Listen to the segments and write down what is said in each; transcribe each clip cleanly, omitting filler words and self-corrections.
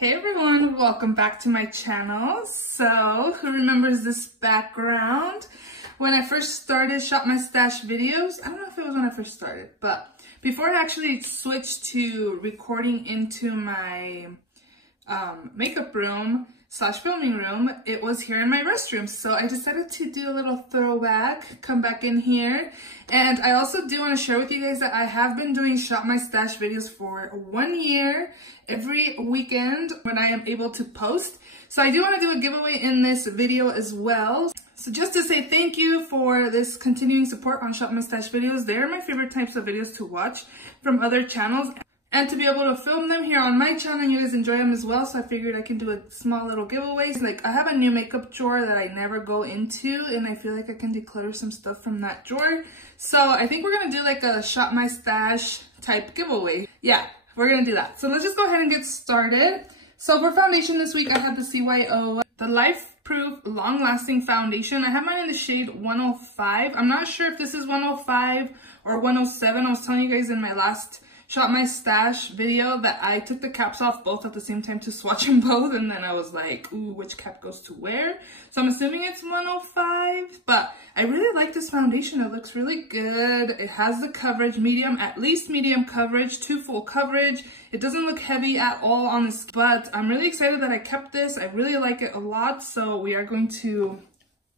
Hey everyone, welcome back to my channel. So, who remembers this background? When I first started Shop My Stash videos, I don't know if it was when I first started, but before I actually switched to recording into my makeup room / filming room, it was here in my restroom. So I decided to do a little throwback, come back in here. And I also do want to share with you guys that I have been doing Shop My Stash videos for 1 year, every weekend when I am able to post. So I do want to do a giveaway in this video as well. So just to say thank you for this continuing support on Shop My Stash videos. They're my favorite types of videos to watch from other channels. And to be able to film them here on my channel, you guys enjoy them as well. So I figured I can do a small little giveaway. Like, I have a new makeup drawer that I never go into, and I feel like I can declutter some stuff from that drawer. So I think we're gonna do like a Shop My Stash type giveaway. Yeah, we're gonna do that. So let's just go ahead and get started. So for foundation this week, I have the CYO, the Life Proof Long Lasting Foundation. I have mine in the shade 105. I'm not sure if this is 105 or 107. I was telling you guys in my last Shop My Stash video that I took the caps off both at the same time to swatch them both, and then I was like, ooh, which cap goes to where? So I'm assuming it's 105, but I really like this foundation. It looks really good. It has the coverage, medium, at least medium coverage, to full coverage. It doesn't look heavy at all on this, but I'm really excited that I kept this. I really like it a lot, so we are going to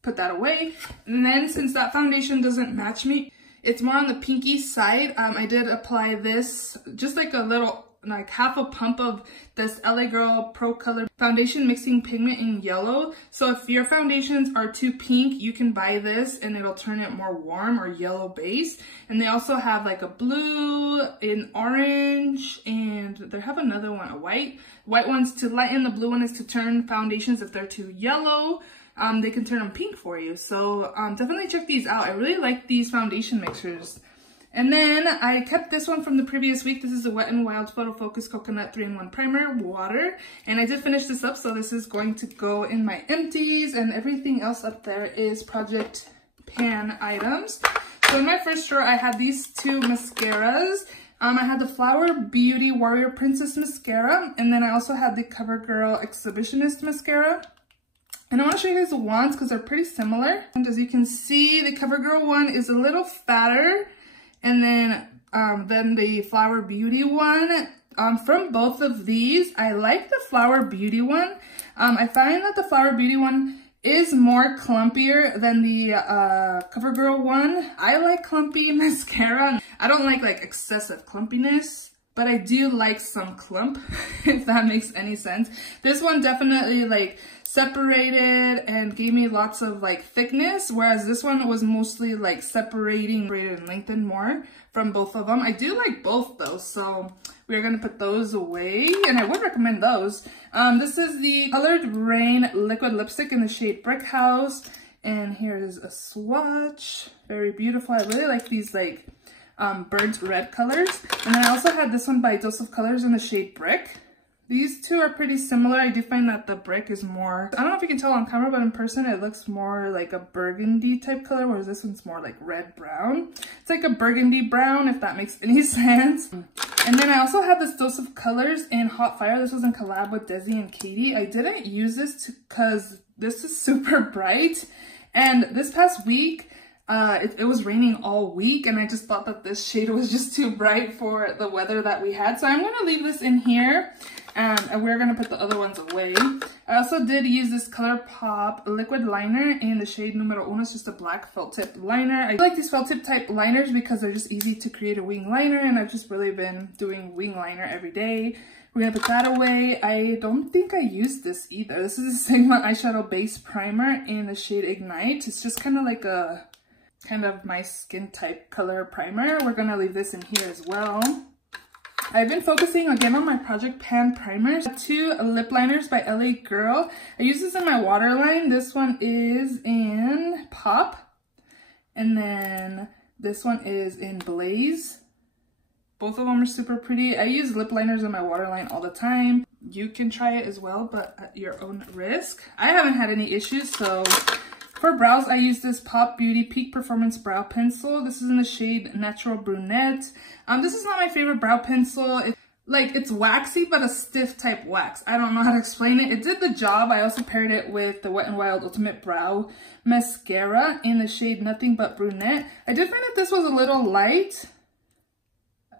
put that away. And then since that foundation doesn't match me, it's more on the pinky side. I did apply this, just like a little, like half a pump of this LA Girl Pro Color Foundation Mixing Pigment in yellow. So if your foundations are too pink, you can buy this and it'll turn it more warm or yellow base. And they also have like a blue, an orange, and they have another one, a white. White one's to lighten, the blue one is to turn foundations if they're too yellow. They can turn them pink for you. So definitely check these out. I really like these foundation mixers. And then I kept this one from the previous week. This is a Wet n Wild Photo Focus Coconut 3-in-1 Primer, water. And I did finish this up, so this is going to go in my empties, and everything else up there is Project Pan items. So in my first drawer, I had these two mascaras. I had the Flower Beauty Warrior Princess Mascara, and then I also had the CoverGirl Exhibitionist Mascara. And I want to show you guys the wands because they're pretty similar. And as you can see, the CoverGirl one is a little fatter. And then the Flower Beauty one. From both of these, I like the Flower Beauty one. I find that the Flower Beauty one is more clumpier than the CoverGirl one. I like clumpy mascara. I don't like excessive clumpiness, but I do like some clump, if that makes any sense. This one definitely separated and gave me lots of thickness, whereas this one was mostly separating and lengthened more from both of them. I do like both though, so we're gonna put those away, and I would recommend those. This is the Colored Rain liquid lipstick in the shade Brick House, and here's a swatch. Very beautiful. I really like these burnt red colors. And then I also had this one by Dose of Colors in the shade Brick. These two are pretty similar. I do find that the Brick is more, I don't know if you can tell on camera, but in person it looks more like a burgundy type color, whereas this one's more like red brown. It's like a burgundy brown, if that makes any sense. And then I also have this Dose of Colors in Hot Fire. This was in collab with Desi and Katie. I didn't use this because this is super bright, and this past week it was raining all week, and I just thought that this shade was just too bright for the weather that we had. So I'm going to leave this in here, and we're going to put the other ones away. I also did use this ColourPop liquid liner in the shade Numero Uno. It's just a black felt tip liner. I like these felt tip type liners because they're just easy to create a wing liner, and I've just really been doing wing liner every day. We're going to put that away. I don't think I used this either. This is a Sigma eyeshadow base primer in the shade Ignite. It's just kind of like a my skin type color primer. We're gonna leave this in here as well. I've been focusing again on my Project Pan primers. Two lip liners by LA Girl. I use this in my waterline. This one is in Pop, and then this one is in Blaze. Both of them are super pretty. I use lip liners in my waterline all the time. You can try it as well, but at your own risk. I haven't had any issues, so for brows, I use this Pop Beauty Peak Performance Brow Pencil. This is in the shade Natural Brunette. This is not my favorite brow pencil. like it's waxy, but a stiff type wax. I don't know how to explain it. It did the job. I also paired it with the Wet n Wild Ultimate Brow Mascara in the shade Nothing But Brunette. I did find that this was a little light.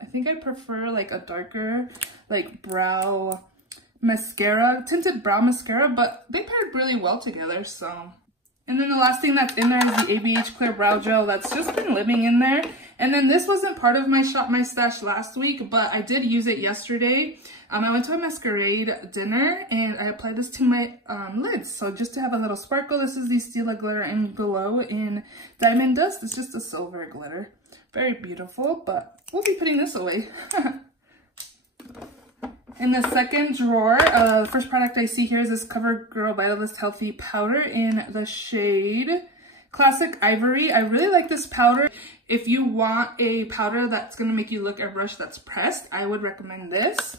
I think I prefer like a darker like brow mascara, tinted brow mascara, but they paired really well together, so. And then the last thing that's in there is the ABH Clear Brow Gel that's just been living in there. And then this wasn't part of my Shop My Stash last week, but I did use it yesterday. I went to a masquerade dinner and I applied this to my lids. So just to have a little sparkle, this is the Stila Glitter and Glow in Diamond Dust. It's just a silver glitter. Very beautiful, but we'll be putting this away. In the second drawer, the first product I see here is this CoverGirl Vitalist Healthy Powder in the shade Classic Ivory. I really like this powder. If you want a powder that's going to make you look airbrush that's pressed, I would recommend this.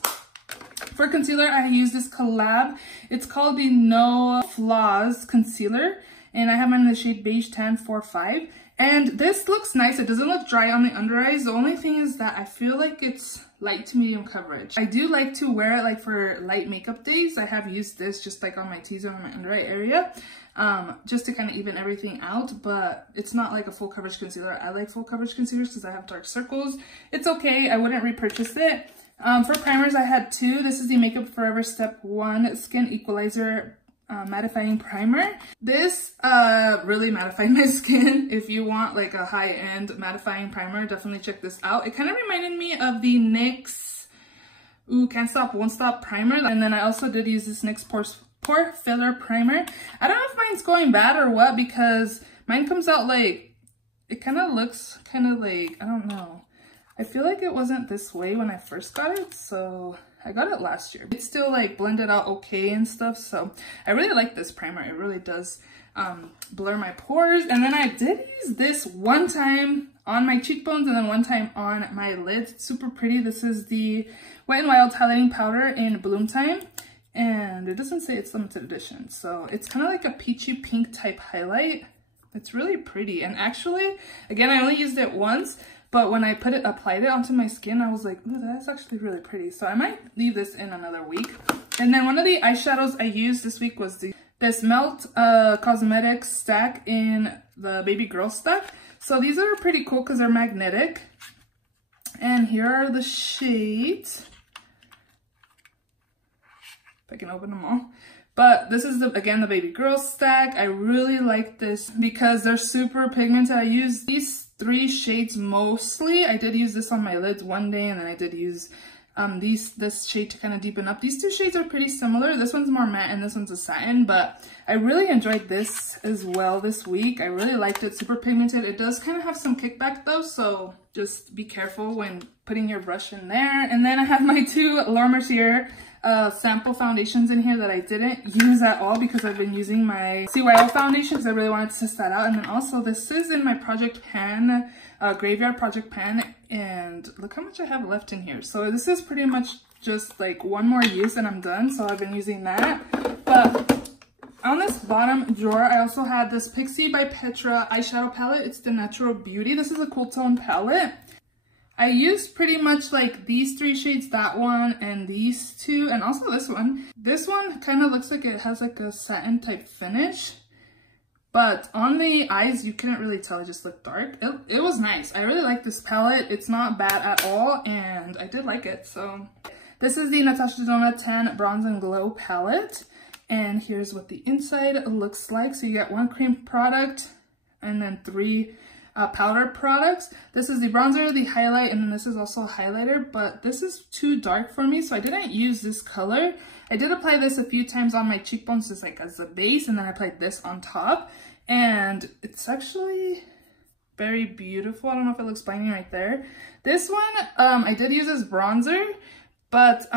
For concealer, I use this collab. It's called the No Flaws Concealer, and I have mine in the shade Beige Tan 45. And this looks nice. It doesn't look dry on the under eyes. The only thing is that I feel like it's light to medium coverage. I do like to wear it like for light makeup days. I have used this just like on my T-zone and my under eye area, just to kind of even everything out, but it's not like a full coverage concealer. I like full coverage concealers because I have dark circles. It's okay. I wouldn't repurchase it. For primers, I had two. This is the Makeup Forever Step 1 Skin Equalizer mattifying primer. This really mattified my skin. If you want like a high-end mattifying primer, definitely check this out. It kind of reminded me of the NYX Can't Stop Won't Stop primer, and then I also did use this NYX Pore Filler primer. I don't know if mine's going bad or what, because mine comes out like, it kind of looks kind of like, I don't know. I feel like it wasn't this way when I first got it, so I got it last year. It's still like blended out okay and stuff, so I really like this primer. It really does blur my pores. And then I did use this one time on my cheekbones and then one time on my lids. It's super pretty. This is the Wet n Wild Highlighting Powder in Bloom Time, and it doesn't say it's limited edition, so it's kind of like a peachy pink type highlight. It's really pretty, and actually, again, I only used it once, but when I applied it onto my skin, I was like, ooh, that's actually really pretty. So I might leave this in another week. And then one of the eyeshadows I used this week was this Melt Cosmetics stack in the Baby Girl stack. So these are pretty cool because they're magnetic. And here are the shades. If I can open them all. But this is, again, the Baby Girl stack. I really like this because they're super pigmented. I use these 3 shades mostly. I did use this on my lids one day, and then I did use this shade to kind of deepen up. These 2 shades are pretty similar. This one's more matte and this one's a satin, but I really enjoyed this as well this week. I really liked it. Super pigmented. It does kind of have some kickback though, so just be careful when putting your brush in there. And then I have my 2 Laura Mercier sample foundations in here that I didn't use at all because I've been using my CYO foundation because I really wanted to test that out. And then also this is in my Project Pan, Graveyard Project Pan, and look how much I have left in here. So this is pretty much just like one more use and I'm done. So I've been using that. But on this bottom drawer, I also had this Pixie by Petra eyeshadow palette. It's the Natural Beauty. This is a cool tone palette. I used pretty much like these 3 shades, that one and these 2, and also this one. This one kind of looks like it has like a satin type finish, but on the eyes you couldn't really tell. It just looked dark. It was nice. I really like this palette. It's not bad at all, and I did like it. So this is the Natasha Denona Tan Bronze and Glow palette, and here's what the inside looks like. So you get 1 cream product and then 3 powder products. This is the bronzer, the highlight, and then this is also a highlighter, but this is too dark for me, so I didn't use this color. I did apply this a few times on my cheekbones just like as a base, and then I applied this on top, and it's actually very beautiful. I don't know if it looks blinding right there. This one, I did use as bronzer, but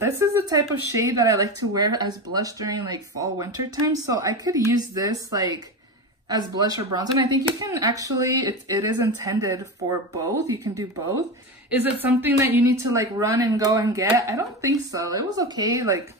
this is the type of shade that I like to wear as blush during like fall winter time, so I could use this like as blush or bronzer, and I think you can actually, it is intended for both. You can do both. Is it something that you need to like run and go and get? I don't think so. It was okay. Like,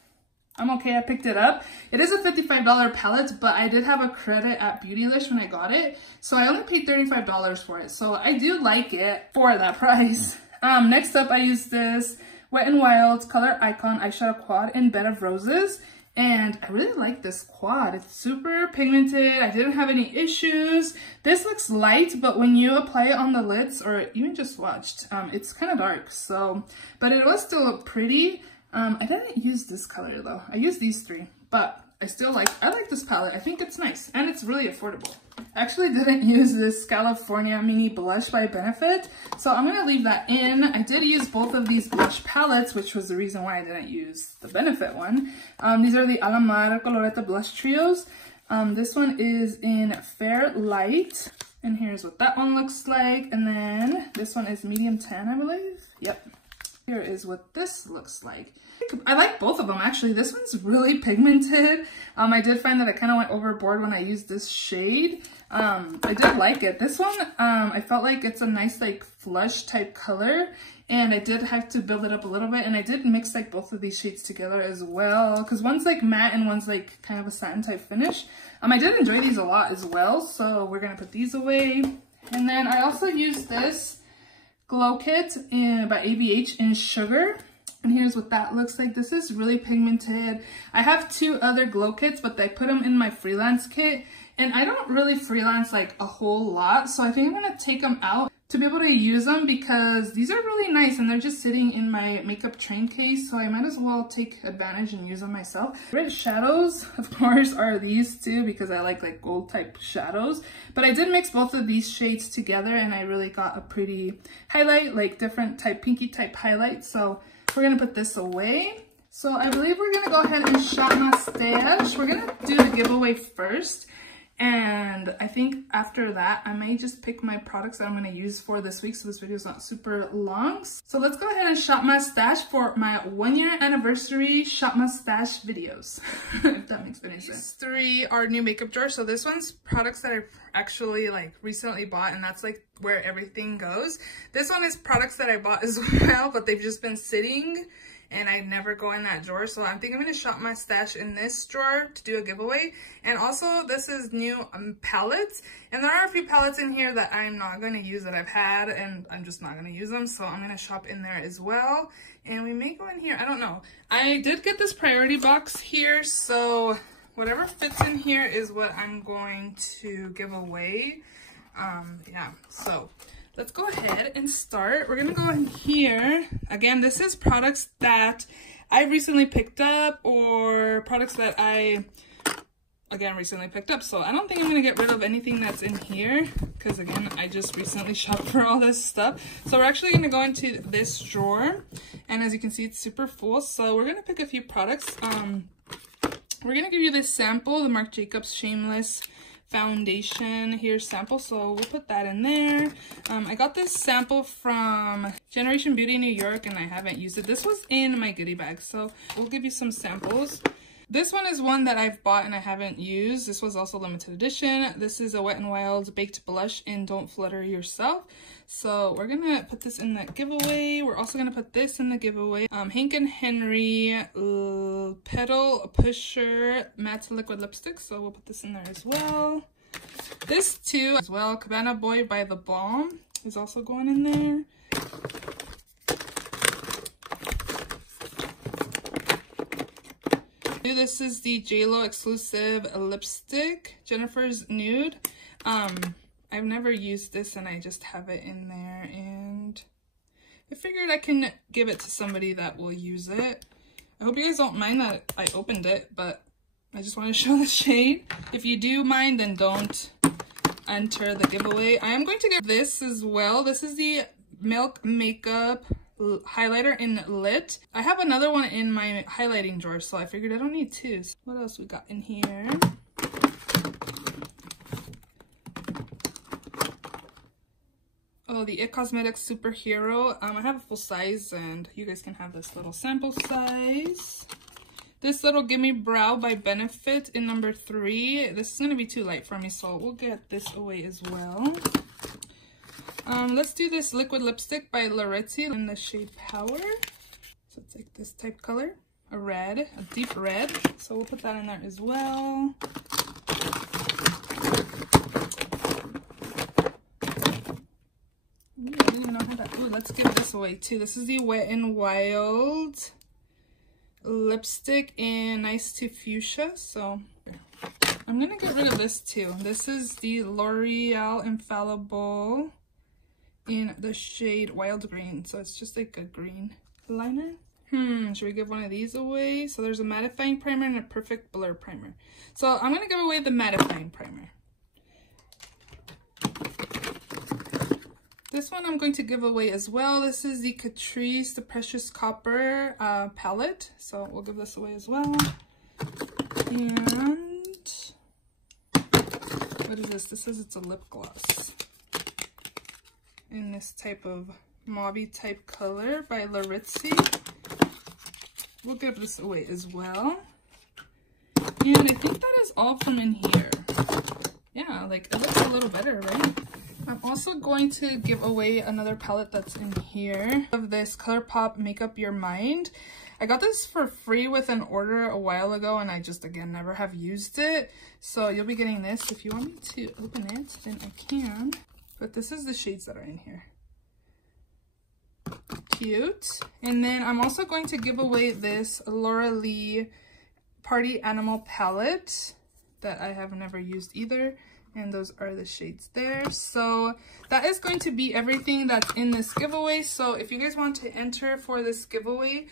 I'm okay. I picked it up. It is a $55 palette, but I did have a credit at Beautylish when I got it, so I only paid $35 for it. So I do like it for that price. Next up, I used this Wet n Wild's Color Icon Eyeshadow Quad in Bed of Roses. And I really like this quad. It's super pigmented. I didn't have any issues. This looks light, but when you apply it on the lids, or even just swatched, it's kind of dark. So, but it was still pretty. I didn't use this color though. I used these three, but I like this palette. I think it's nice and it's really affordable. I actually didn't use this California Mini Blush by Benefit, so I'm gonna leave that in. I did use both of these blush palettes, which was the reason why I didn't use the Benefit one. These are the Alamar Coloreta Blush Trios. This one is in Fair Light, and here's what that one looks like. And then this one is Medium Tan, I believe. Yep. Here is what this looks like. I like both of them actually. This one's really pigmented. I did find that I kind of went overboard when I used this shade. I did like it. This one, I felt like it's a nice like flush type color, and I did have to build it up a little bit, and I did mix like both of these shades together as well, because one's like matte and one's like kind of a satin type finish. I did enjoy these a lot as well, so we're gonna put these away. And then I also used this Glow Kit by eBates in Sugar. And here's what that looks like. This is really pigmented. I have two other glow kits, but I put them in my freelance kit. And I don't really freelance like a whole lot. So I think I'm gonna take them out to be able to use them, because these are really nice and they're just sitting in my makeup train case. So I might as well take advantage and use them myself. Red shadows, of course, are these two, because I like gold type shadows. But I did mix both of these shades together and I really got a pretty highlight, like different type, pinky type highlight. So we're gonna put this away. So I believe we're gonna go ahead and shop my stash. We're gonna do the giveaway first. And I think after that, I may just pick my products that I'm gonna use for this week, so this video is not super long. So let's go ahead and shop my stash for my 1-year anniversary shop my stash videos, if that makes any sense. These three are new makeup drawers. So this one's products that I actually like recently bought, and that's like where everything goes. This one is products that I bought as well, but they've just been sitting and I never go in that drawer. So I think I'm going to shop my stash in this drawer to do a giveaway. And also this is new palettes, and there are a few palettes in here that I'm not going to use that I've had, and I'm just not going to use them. So I'm going to shop in there as well. And we may go in here, I don't know. I did get this priority box here, so whatever fits in here is what I'm going to give away. Yeah, so let's go ahead and start. We're gonna go in here. Again, this is products that I recently picked up, or products that I, again, recently picked up. So I don't think I'm gonna get rid of anything that's in here, because again, I just recently shopped for all this stuff. So we're actually gonna go into this drawer, and as you can see, it's super full. So we're gonna pick a few products. We're gonna give you this sample, the Marc Jacobs Shameless foundation here sample, so we'll put that in there. I got this sample from Generation Beauty New York, and I haven't used it. This was in my goodie bag, so we'll give you some samples. This one is one that I've bought and I haven't used. This was also limited edition. This is a Wet n Wild Baked Blush in Don't Flutter Yourself. So we're gonna put this in that giveaway. We're also gonna put this in the giveaway. Hank and Henry Petal Pusher Matte Liquid Lipstick. So we'll put this in there as well. This too as well, Cabana Boy by The Balm is also going in there. This is the JLo exclusive lipstick, Jennifer's Nude. I've never used this and I just have it in there, and I figured I can give it to somebody that will use it. I hope you guys don't mind that I opened it, but I just want to show the shade. If you do mind, then don't enter the giveaway. I am going to get this as well. This is the Milk Makeup highlighter in Lit. I have another one in my highlighting drawer, so I figured I don't need two. So what else we got in here? Oh, the It Cosmetics Superhero. I have a full size, and you guys can have this little sample size. This little Gimme Brow by Benefit in number 3. This is going to be too light for me, so we'll get this away as well. Let's do this liquid lipstick by Loretti in the shade Power. So it's like this type color, a red, a deep red. So we'll put that in there as well. Ooh, I didn't know how that, ooh, let's give this away too. This is the Wet n Wild lipstick in Nice to Fuchsia. So I'm gonna get rid of this too. This is the L'Oreal Infallible in the shade Wild Green. So it's just like a green liner. Should we give one of these away? So there's a mattifying primer and a perfect blur primer. So I'm gonna give away the mattifying primer. This one I'm going to give away as well. This is the Catrice, the Precious Copper palette. So we'll give this away as well. And what is this? This says it's a lip gloss in this type of mauve type color by Laritzi. We'll give this away as well. And I think that is all from in here. Yeah, like it looks a little better, right? I'm also going to give away another palette that's in here of this ColourPop Make Up Your Mind. I got this for free with an order a while ago, and I just, again, never have used it. So you'll be getting this. If you want me to open it, then I can. But this is the shades that are in here. Cute. And then I'm also going to give away this Laura Lee Party Animal palette that I have never used either. And those are the shades there. So that is going to be everything that's in this giveaway. So if you guys want to enter for this giveaway,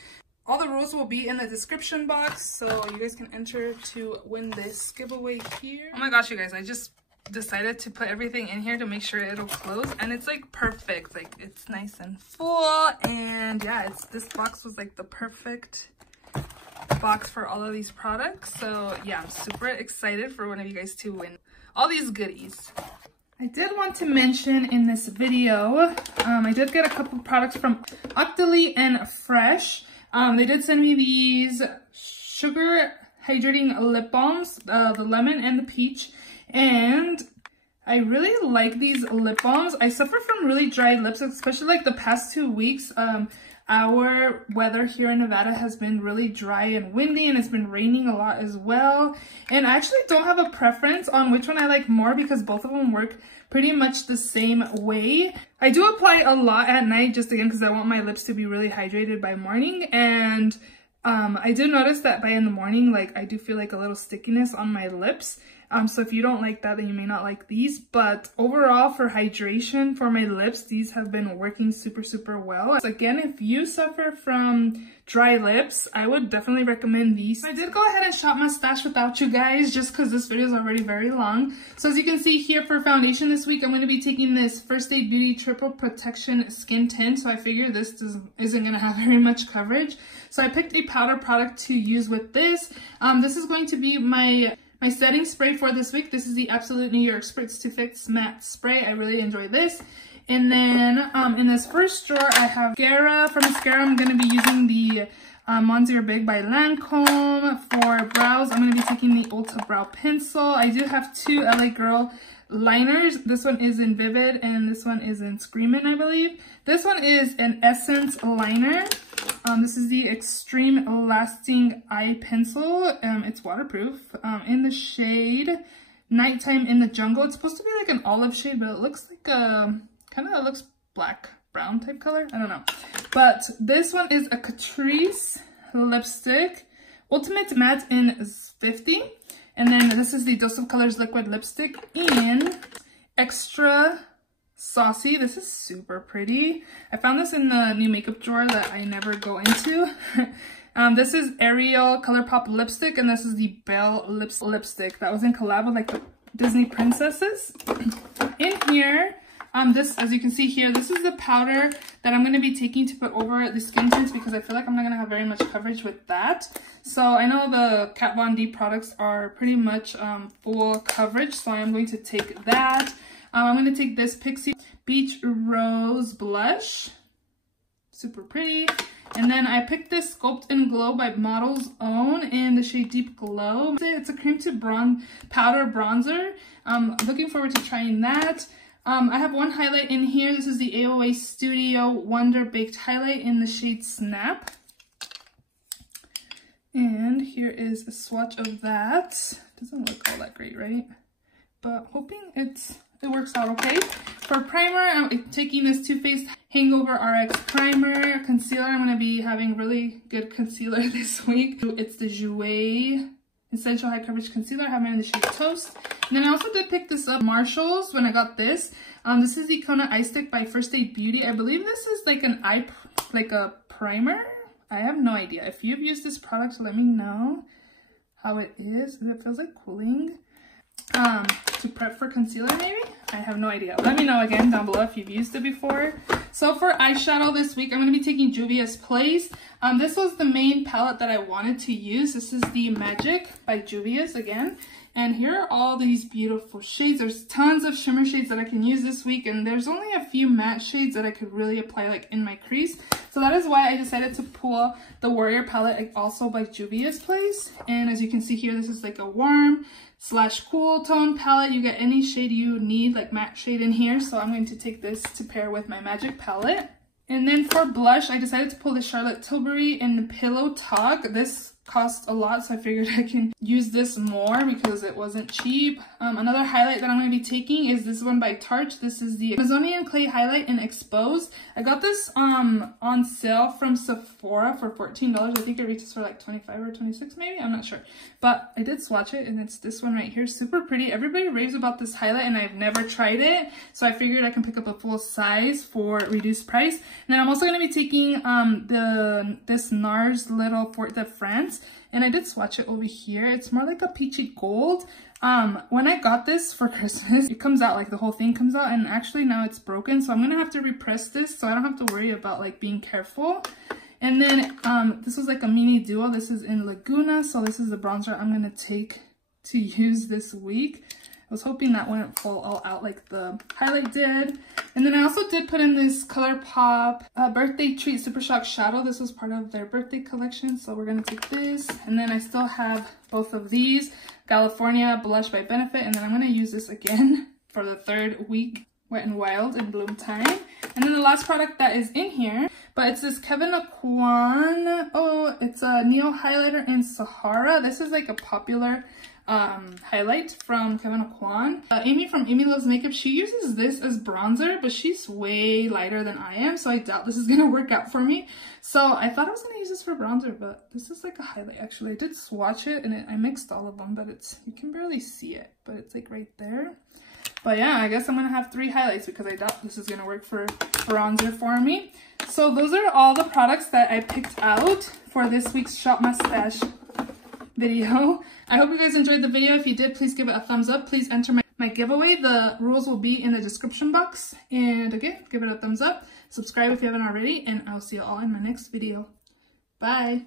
all the rules will be in the description box. So you guys can enter to win this giveaway here. Oh my gosh, you guys, I just decided to put everything in here to make sure it'll close. And it's like perfect. Like it's nice and full. And yeah, this box was like the perfect box for all of these products. So yeah, I'm super excited for one of you guys to win all these goodies. I did want to mention in this video, I did get a couple products from Octoly and Fresh. They did send me these sugar hydrating lip balms, the lemon and the peach, and I really like these lip balms. I suffer from really dry lips, especially like the past 2 weeks. Our weather here in Nevada has been really dry and windy, and it's been raining a lot as well. And I actually don't have a preference on which one I like more because both of them work pretty much the same way. I do apply a lot at night just again because I want my lips to be really hydrated by morning. And I do notice that by in the morning, like I do feel like a little stickiness on my lips. So if you don't like that, then you may not like these. But overall, for hydration for my lips, these have been working super, super well. So again, if you suffer from dry lips, I would definitely recommend these. I did go ahead and shop my stash without you guys just because this video is already very long. So as you can see here for foundation this week, I'm going to be taking this First Aid Beauty Triple Protection Skin Tint. So I figure this isn't going to have very much coverage. So I picked a powder product to use with this. This is going to be my setting spray for this week. This is the Absolute New York Spritz to Fix Matte Spray. I really enjoy this. And then in this first drawer, I have mascara. For mascara, I'm going to be using the Monsieur Big by Lancome. For brows, I'm going to be taking the Ulta Brow Pencil. I do have two LA Girl liners. This one is in Vivid and this one is in Screamin', I believe. This one is an Essence liner. This is the Extreme Lasting Eye Pencil. It's waterproof in the shade Nighttime in the Jungle. It's supposed to be like an olive shade, but it looks like a kind of looks black brown type color. I don't know. But this one is a Catrice lipstick, Ultimate Matte in 50. And then this is the Dose of Colors liquid lipstick in Extra Saucy. This is super pretty. I found this in the new makeup drawer that I never go into. This is Ariel ColourPop lipstick, and this is the Belle lipstick that was in collab with like the Disney princesses. In here, this, as you can see here, this is the powder that I'm going to be taking to put over the skin tints because I feel like I'm not going to have very much coverage with that. So I know the Kat Von D products are pretty much full coverage, so I'm going to take that. I'm going to take this Pixie Beach Rose Blush. Super pretty. And then I picked this Sculpt and Glow by Model's Own in the shade Deep Glow. It's a cream to bronze powder bronzer. Looking forward to trying that. I have one highlight in here. This is the AOA Studio Wonder Baked Highlight in the shade Snap. And here is a swatch of that. Doesn't look all that great, right? But hoping it works out okay. For primer, I'm taking this Too Faced Hangover RX Primer. Concealer, I'm going to be having really good concealer this week. It's the Jouer Essential High Coverage Concealer. I have mine in the shade Toast. And then I also did pick this up Marshalls when I got this. This is the Kona Eye Stick by First Aid Beauty. I believe this is like an eye, like a primer. I have no idea. If you've used this product, let me know how it is. It feels like cooling. To prep for concealer maybe? I have no idea. Let me know again down below if you've used it before. So for eyeshadow this week, I'm going to be taking Juvia's Place. This was the main palette that I wanted to use. This is the Magic by Juvia's again. And here are all these beautiful shades. There's tons of shimmer shades that I can use this week. And there's only a few matte shades that I could really apply like in my crease. So that is why I decided to pull the Warrior palette also by Juvia's Place. And as you can see here, this is like a warm / cool tone palette. You get any shade you need, like matte shade in here. So I'm going to take this to pair with my Magic palette. And then for blush, I decided to pull the Charlotte Tilbury in the Pillow Talk. This cost a lot, so I figured I can use this more because it wasn't cheap. Another highlight that I'm going to be taking is this one by Tarte. This is the Amazonian Clay Highlight in Expose. I got this on sale from Sephora for $14. I think it reaches for like 25 or 26 maybe, I'm not sure. But I did swatch it and it's this one right here, super pretty. Everybody raves about this highlight and I've never tried it, so I figured I can pick up a full size for reduced price. And then I'm also going to be taking this NARS Little Fort de France. And I did swatch it over here. It's more like a peachy gold. When I got this for Christmas, it comes out, like the whole thing comes out, and actually now it's broken. So I'm gonna have to repress this so I don't have to worry about like being careful. And then this was like a mini duo. This is in Laguna. So this is the bronzer I'm gonna take to use this week. I was hoping that wouldn't fall all out like the highlight did. And then I also did put in this ColourPop Birthday Treat Super Shock Shadow. This was part of their birthday collection, so we're going to take this. And then I still have both of these. California Blush by Benefit. And then I'm going to use this again for the third week. Wet n Wild in Bloom Time. And then the last product that is in here, but it's this Kevyn Aucoin. Oh, it's a Neo Highlighter in Sahara. This is like a popular highlight from Kevyn Aucoin. Amy from Amy Loves Makeup, she uses this as bronzer, but she's way lighter than I am, so I doubt this is gonna work out for me. So I thought I was gonna use this for bronzer, but this is like a highlight actually. I did swatch it and I mixed all of them, but you can barely see it, but it's like right there. But yeah, I guess I'm gonna have 3 highlights because I doubt this is gonna work for bronzer for me. So those are all the products that I picked out for this week's Shop My Stash video. I hope you guys enjoyed the video. If you did, please give it a thumbs up. Please enter my giveaway. The rules will be in the description box. And again, give it a thumbs up. Subscribe if you haven't already. And I'll see you all in my next video. Bye.